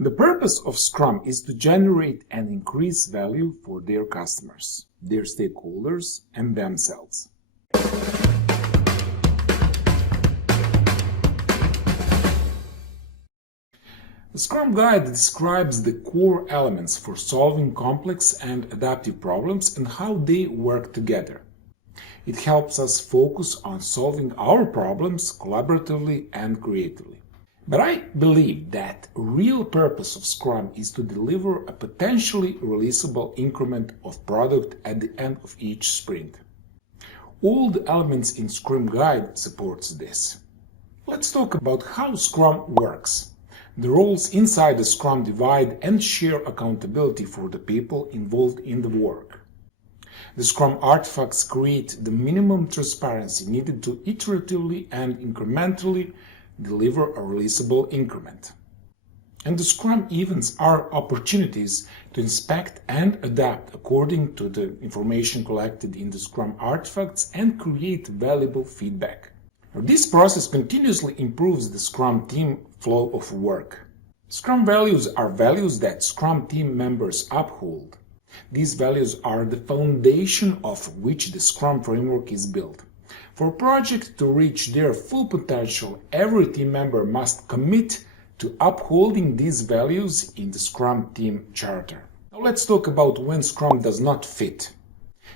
The purpose of Scrum is to generate and increase value for their customers, their stakeholders, and themselves. The Scrum Guide describes the core elements for solving complex and adaptive problems and how they work together. It helps us focus on solving our problems collaboratively and creatively. But I believe that the real purpose of Scrum is to deliver a potentially releasable increment of product at the end of each sprint. All the elements in Scrum Guide supports this. Let's talk about how Scrum works. The roles inside the Scrum divide and share accountability for the people involved in the work. The Scrum artifacts create the minimum transparency needed to iteratively and incrementally deliver a releasable increment. And the Scrum events are opportunities to inspect and adapt according to the information collected in the Scrum artifacts and create valuable feedback. Now, this process continuously improves the Scrum team flow of work. Scrum values are values that Scrum team members uphold. These values are the foundation of which the Scrum framework is built. For a project to reach their full potential, every team member must commit to upholding these values in the Scrum team charter. Now let's talk about when Scrum does not fit.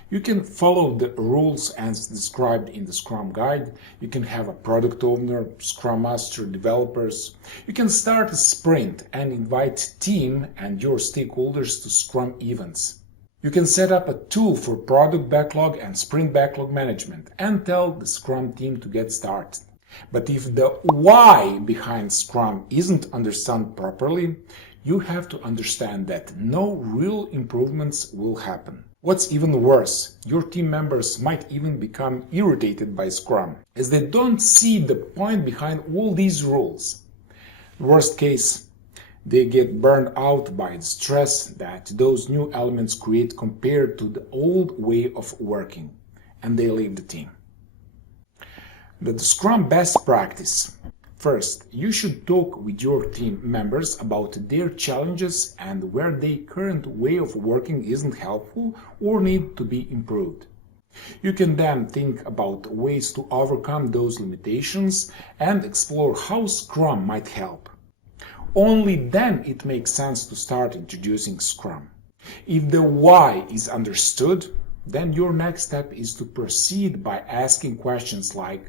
You can follow the rules as described in the Scrum Guide. You can have a product owner, Scrum Master, developers. You can start a sprint and invite team and your stakeholders to Scrum events. You can set up a tool for product backlog and sprint backlog management and tell the Scrum team to get started. But if the why behind Scrum isn't understood properly, you have to understand that no real improvements will happen. What's even worse, your team members might even become irritated by Scrum, as they don't see the point behind all these rules. Worst case, they get burned out by the stress that those new elements create compared to the old way of working, and they leave the team. The Scrum Best Practice. First, you should talk with your team members about their challenges and where their current way of working isn't helpful or need to be improved. You can then think about ways to overcome those limitations and explore how Scrum might help. Only then it makes sense to start introducing Scrum. If the why is understood, then your next step is to proceed by asking questions like,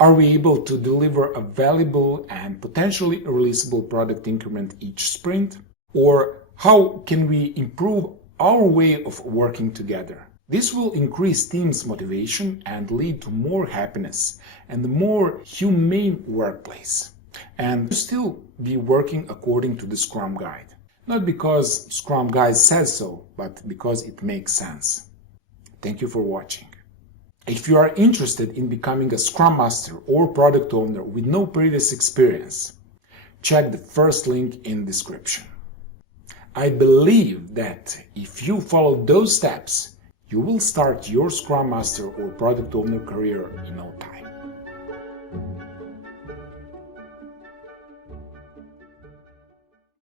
are we able to deliver a valuable and potentially releasable product increment each sprint? Or how can we improve our way of working together? This will increase team's motivation and lead to more happiness and a more humane workplace. And still be working according to the Scrum Guide. Not because Scrum Guide says so, but because it makes sense. Thank you for watching. If you are interested in becoming a Scrum Master or Product Owner with no previous experience, check the first link in the description. I believe that if you follow those steps, you will start your Scrum Master or Product Owner career in no time.